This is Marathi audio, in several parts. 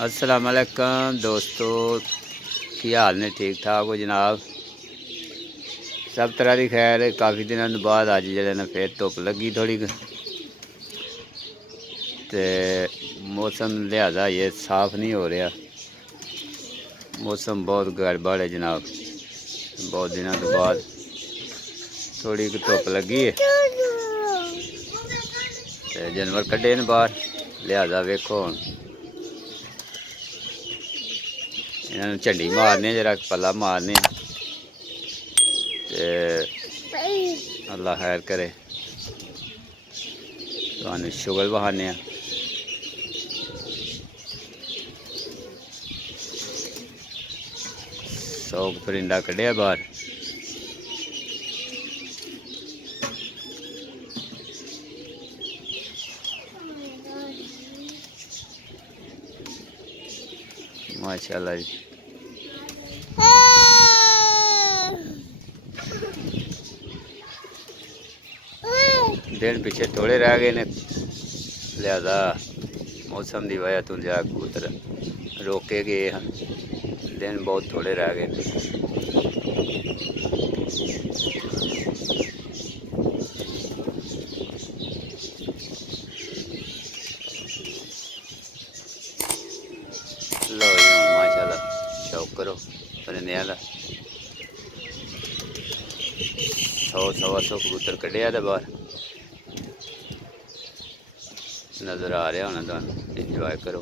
अस्सलाम वालेकुम दोस्तों, की हाल ने? ठीक ठाक हो जनाब? सब तरह की खैर है। काफ़ी दिनों बाद अज जो फिर धुप लगी थोड़ी, तो मौसम लिहाजा ये साफ नहीं हो रहा। मौसम बहुत गड़बड़ है जनाब। बहुत दिनों के बाद थोड़ी धुप लगी है, तो जानवर कड्ढे न बाहर। लिहाजा वेखो हुण इन्होंने झंडी मारने, जरा पला मारने, अल्लाह खैर करे। तो शुगल बहाने 100 परिंदा कढ़िया बाहर। माशाल्लाह जी। दिन पीछे थोड़े रह गए ने, लिहाजा मौसम की वजह तो जरा कबूतर रोके गए हैं। दिन बहुत थोड़े रह गए। लो जी माशाल्लाह, शौक करो परिंदे का। 100-125 कबूतर कढ़िया तो बाहर नज़र आ रहा होना तुहानू। इंजॉय करो।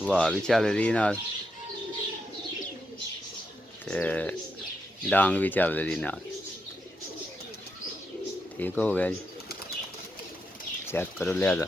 वाह भी चल रही नाल, ते डांग भी चल रही नाल। ठीक हो गया जी, चेक करो लिहाजा।